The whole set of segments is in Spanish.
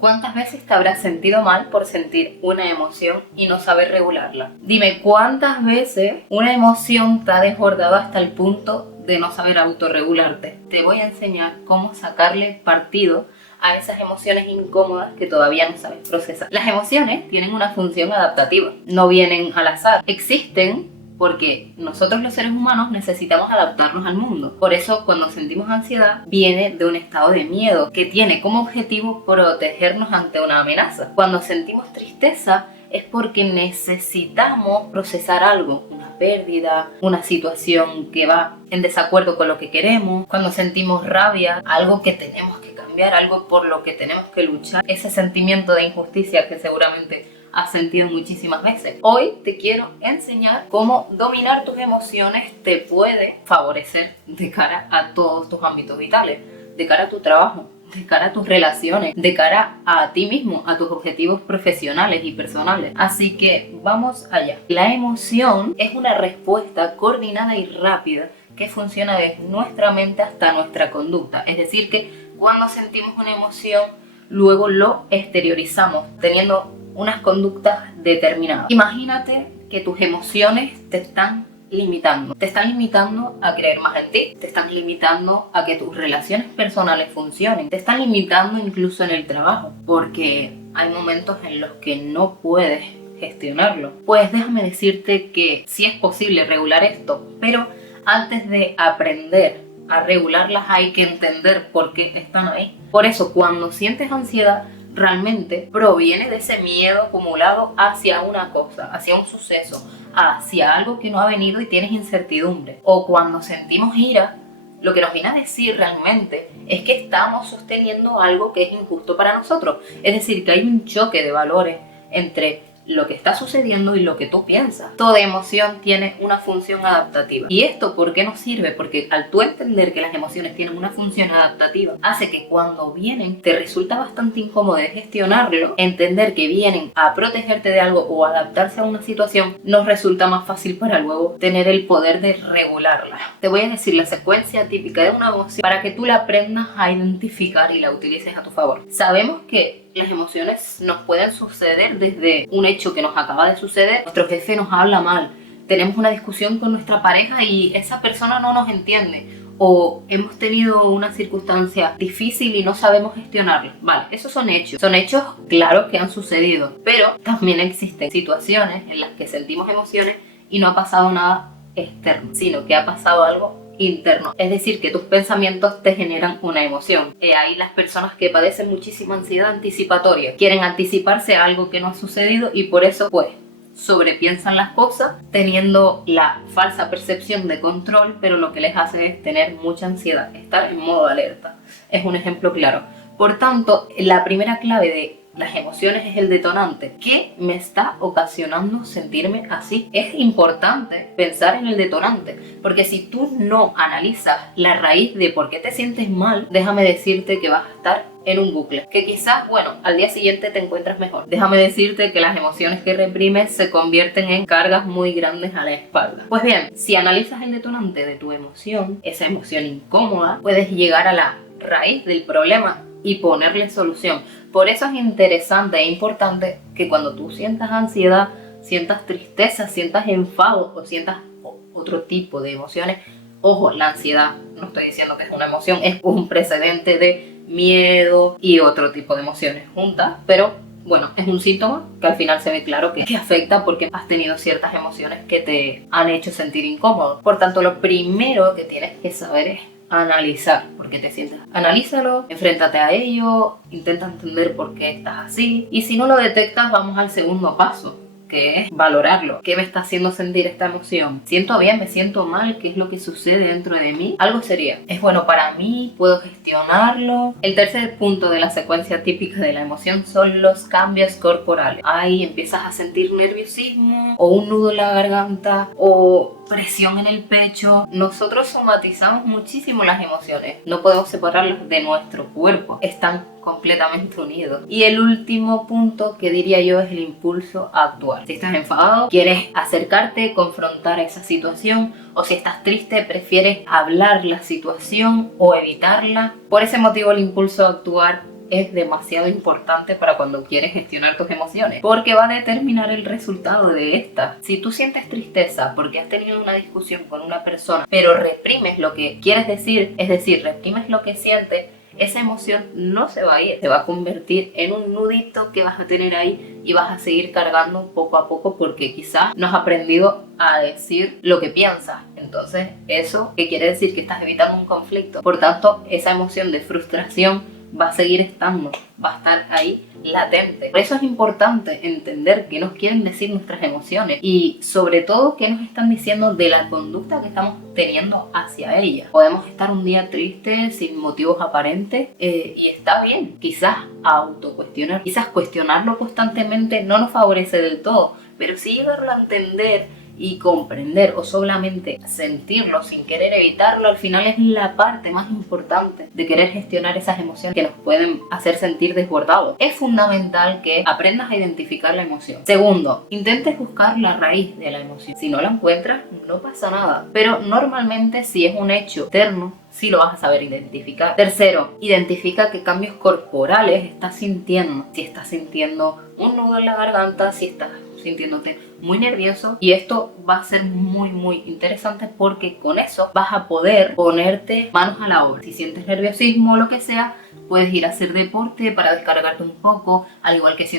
¿Cuántas veces te habrás sentido mal por sentir una emoción y no saber regularla? Dime, ¿cuántas veces una emoción te ha desbordado hasta el punto de no saber autorregularte? Te voy a enseñar cómo sacarle partido a esas emociones incómodas que todavía no sabes procesar. Las emociones tienen una función adaptativa, no vienen al azar. Existen porque nosotros los seres humanos necesitamos adaptarnos al mundo. Por eso cuando sentimos ansiedad viene de un estado de miedo que tiene como objetivo protegernos ante una amenaza. Cuando sentimos tristeza es porque necesitamos procesar algo, una pérdida, una situación que va en desacuerdo con lo que queremos. Cuando sentimos rabia, algo que tenemos que cambiar, algo por lo que tenemos que luchar, ese sentimiento de injusticia que seguramente has sentido muchísimas veces. Hoy te quiero enseñar cómo dominar tus emociones te puede favorecer de cara a todos tus ámbitos vitales, de cara a tu trabajo, de cara a tus relaciones, de cara a ti mismo, a tus objetivos profesionales y personales. Así que vamos allá. La emoción es una respuesta coordinada y rápida que funciona desde nuestra mente hasta nuestra conducta. Es decir, que cuando sentimos una emoción, luego lo exteriorizamos teniendo unas conductas determinadas. Imagínate que tus emociones te están limitando. Te están limitando a creer más en ti. Te están limitando a que tus relaciones personales funcionen. Te están limitando incluso en el trabajo. Porque hay momentos en los que no puedes gestionarlo. Pues déjame decirte que sí es posible regular esto. Pero antes de aprender a regularlas hay que entender por qué están ahí. Por eso cuando sientes ansiedad, realmente proviene de ese miedo acumulado hacia una cosa, hacia un suceso, hacia algo que no ha venido y tienes incertidumbre. O cuando sentimos ira, lo que nos viene a decir realmente es que estamos sosteniendo algo que es injusto para nosotros. Es decir, que hay un choque de valores entre lo que está sucediendo y lo que tú piensas. Toda emoción tiene una función adaptativa. ¿Y esto por qué nos sirve? Porque al tú entender que las emociones tienen una función adaptativa, hace que cuando vienen te resulta bastante incómodo de gestionarlo. Entender que vienen a protegerte de algo o adaptarse a una situación nos resulta más fácil para luego tener el poder de regularla. Te voy a decir la secuencia típica de una emoción para que tú la aprendas a identificar y la utilices a tu favor. Sabemos que las emociones nos pueden suceder desde un hecho que nos acaba de suceder. Nuestro jefe nos habla mal, tenemos una discusión con nuestra pareja y esa persona no nos entiende, o hemos tenido una circunstancia difícil y no sabemos gestionarla. Vale, esos son hechos claro que han sucedido, pero también existen situaciones en las que sentimos emociones y no ha pasado nada externo, sino que ha pasado algo interno, es decir, que tus pensamientos te generan una emoción. Hay las personas que padecen muchísima ansiedad anticipatoria, quieren anticiparse a algo que no ha sucedido y por eso pues sobrepiensan las cosas teniendo la falsa percepción de control, pero lo que les hace es tener mucha ansiedad, estar en modo alerta. Es un ejemplo claro. Por tanto, la primera clave de las emociones es el detonante. ¿Qué me está ocasionando sentirme así? Es importante pensar en el detonante, porque si tú no analizas la raíz de por qué te sientes mal, déjame decirte que vas a estar en un bucle, que quizás, bueno, al día siguiente te encuentras mejor. Déjame decirte que las emociones que reprimes se convierten en cargas muy grandes a la espalda. Pues bien, si analizas el detonante de tu emoción, esa emoción incómoda, puedes llegar a la raíz del problema y ponerle solución. Por eso es interesante e importante que cuando tú sientas ansiedad, sientas tristeza, sientas enfado o sientas otro tipo de emociones. Ojo, la ansiedad, no estoy diciendo que es una emoción, es un precedente de miedo y otro tipo de emociones juntas, pero bueno, es un síntoma que al final se ve claro que afecta porque has tenido ciertas emociones que te han hecho sentir incómodo. Por tanto, lo primero que tienes que saber es analizar por qué te sientes. Analízalo, enfréntate a ello, intenta entender por qué estás así y si no lo detectas vamos al segundo paso, que es valorarlo. ¿Qué me está haciendo sentir esta emoción? ¿Siento bien? ¿Me siento mal? ¿Qué es lo que sucede dentro de mí? Algo sería, ¿es bueno para mí? ¿Puedo gestionarlo? El tercer punto de la secuencia típica de la emoción son los cambios corporales. Ahí empiezas a sentir nerviosismo o un nudo en la garganta o presión en el pecho. Nosotros somatizamos muchísimo las emociones, no podemos separarlas de nuestro cuerpo, están completamente unidos. Y el último punto que diría yo es el impulso a actuar. Si estás enfadado, quieres acercarte, confrontar esa situación, o si estás triste, prefieres hablar la situación o evitarla. Por ese motivo el impulso a actuar es demasiado importante para cuando quieres gestionar tus emociones, porque va a determinar el resultado de esta. Si tú sientes tristeza porque has tenido una discusión con una persona, pero reprimes lo que quieres decir, es decir, reprimes lo que sientes, esa emoción no se va a ir, se va a convertir en un nudito que vas a tener ahí y vas a seguir cargando poco a poco porque quizás no has aprendido a decir lo que piensas. Entonces, ¿eso qué quiere decir? Que estás evitando un conflicto. Por tanto, esa emoción de frustración va a seguir estando, va a estar ahí latente. Por eso es importante entender qué nos quieren decir nuestras emociones y sobre todo qué nos están diciendo de la conducta que estamos teniendo hacia ellas. Podemos estar un día tristes sin motivos aparentes y está bien. Quizás autocuestionar, quizás cuestionarlo constantemente no nos favorece del todo, pero sí llegarlo a entender y comprender o solamente sentirlo sin querer evitarlo, al final es la parte más importante de querer gestionar esas emociones que nos pueden hacer sentir desbordados. Es fundamental que aprendas a identificar la emoción. Segundo, intentes buscar la raíz de la emoción. Si no la encuentras, no pasa nada, pero normalmente si es un hecho externo, sí lo vas a saber identificar. Tercero, identifica qué cambios corporales estás sintiendo. Si estás sintiendo un nudo en la garganta, si estás sintiéndote muy nervioso, y esto va a ser muy interesante porque con eso vas a poder ponerte manos a la obra. Si sientes nerviosismo o lo que sea, puedes ir a hacer deporte para descargarte un poco, al igual que si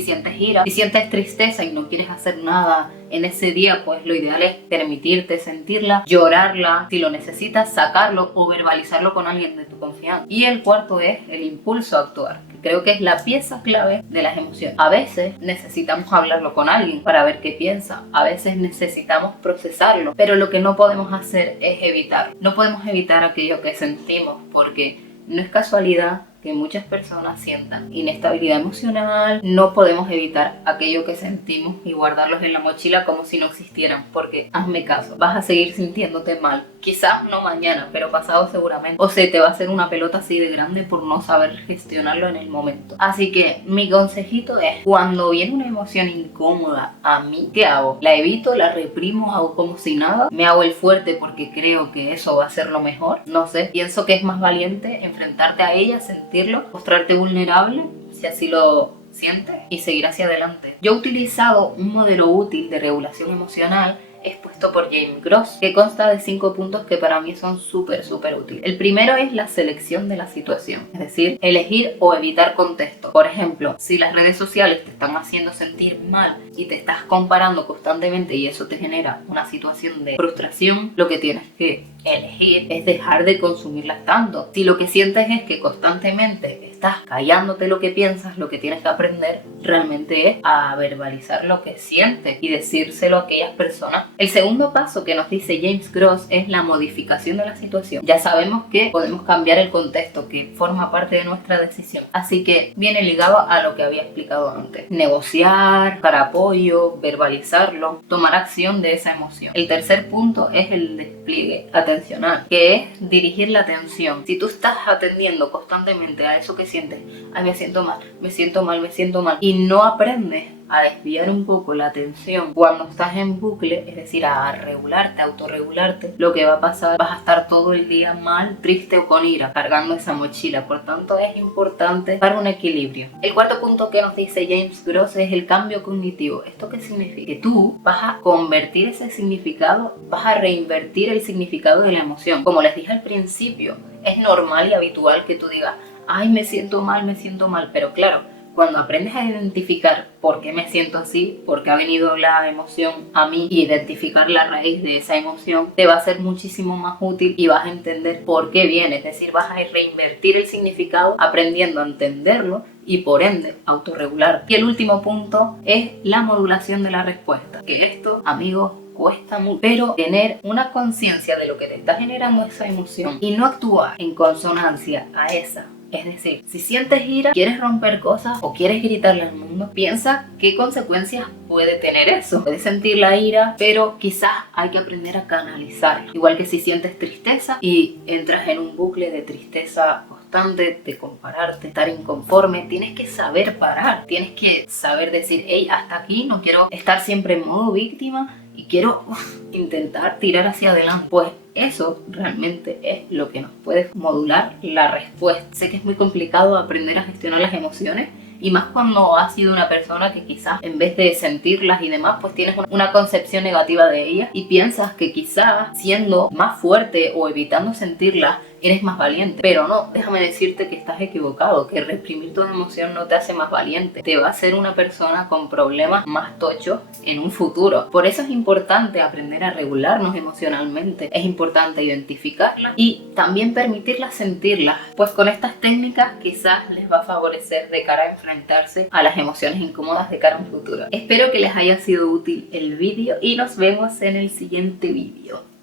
sientes ira. Si sientes tristeza y no quieres hacer nada en ese día, pues lo ideal es permitirte sentirla, llorarla, si lo necesitas, sacarlo o verbalizarlo con alguien de tu confianza. Y el cuarto es el impulso a actuar, que creo que es la pieza clave de las emociones. A veces necesitamos hablarlo con alguien para ver qué piensa, a veces necesitamos procesarlo, pero lo que no podemos hacer es evitar. No podemos evitar aquello que sentimos porque no es casualidad que muchas personas sientan inestabilidad emocional. No podemos evitar aquello que sentimos y guardarlos en la mochila como si no existieran, porque hazme caso, vas a seguir sintiéndote mal. Quizás no mañana, pero pasado seguramente. O se te va a hacer una pelota así de grande por no saber gestionarlo en el momento. Así que mi consejito es, cuando viene una emoción incómoda a mí, ¿qué hago? ¿La evito? ¿La reprimo? ¿Hago como si nada? ¿Me hago el fuerte porque creo que eso va a ser lo mejor? No sé, pienso que es más valiente enfrentarte a ella, sentirlo, mostrarte vulnerable, si así lo sientes, y seguir hacia adelante. Yo he utilizado un modelo útil de regulación emocional expuesto por James Gross, que consta de 5 puntos que para mí son súper útiles. El primero es la selección de la situación, es decir, elegir o evitar contexto. Por ejemplo, si las redes sociales te están haciendo sentir mal y te estás comparando constantemente y eso te genera una situación de frustración, lo que tienes que elegir es dejar de consumirlas tanto. Si lo que sientes es que constantemente estás callándote lo que piensas, lo que tienes que aprender realmente es a verbalizar lo que sientes y decírselo a aquellas personas. El segundo paso que nos dice James Gross es la modificación de la situación. Ya sabemos que podemos cambiar el contexto, que forma parte de nuestra decisión, así que viene ligado a lo que había explicado antes: negociar, buscar apoyo, verbalizarlo, tomar acción de esa emoción. El tercer punto es el despliegue atencional, que es dirigir la atención. Si tú estás atendiendo constantemente a eso que sientes, ay, me siento mal, me siento mal, me siento mal, y no aprendes a desviar un poco la atención cuando estás en bucle, es decir, a regularte, a autorregularte, lo que va a pasar, vas a estar todo el día mal, triste o con ira, cargando esa mochila. Por tanto, es importante dar un equilibrio. El cuarto punto que nos dice James Gross es el cambio cognitivo. ¿Esto qué significa? Que tú vas a convertir ese significado, vas a reinvertir el significado de la emoción. Como les dije al principio, es normal y habitual que tú digas, ay, me siento mal, pero claro, cuando aprendes a identificar por qué me siento así, por qué ha venido la emoción a mí, y identificar la raíz de esa emoción, te va a ser muchísimo más útil y vas a entender por qué viene. Es decir, vas a reinvertir el significado aprendiendo a entenderlo y por ende autorregular. Y el último punto es la modulación de la respuesta. Que esto, amigos, cuesta mucho, pero tener una conciencia de lo que te está generando esa emoción y no actuar en consonancia a esa. Es decir, si sientes ira, quieres romper cosas o quieres gritarle al mundo, piensa qué consecuencias puede tener eso. Puedes sentir la ira, pero quizás hay que aprender a canalizarla. Igual que si sientes tristeza y entras en un bucle de tristeza constante, de compararte, estar inconforme, tienes que saber parar. Tienes que saber decir, hey, hasta aquí, no quiero estar siempre en modo víctima y quiero intentar tirar hacia adelante. Pues eso realmente es lo que nos puede modular la respuesta. Sé que es muy complicado aprender a gestionar las emociones, y más cuando has sido una persona que quizás en vez de sentirlas y demás, pues tienes una concepción negativa de ellas y piensas que quizás siendo más fuerte o evitando sentirlas eres más valiente. Pero no, déjame decirte que estás equivocado, que reprimir tu emoción no te hace más valiente, te va a hacer una persona con problemas más tochos en un futuro. Por eso es importante aprender a regularnos emocionalmente, es importante identificarlas y también permitirlas sentirlas, pues con estas técnicas quizás les va a favorecer de cara a enfrentarse a las emociones incómodas de cara a un futuro. Espero que les haya sido útil el vídeo y nos vemos en el siguiente vídeo.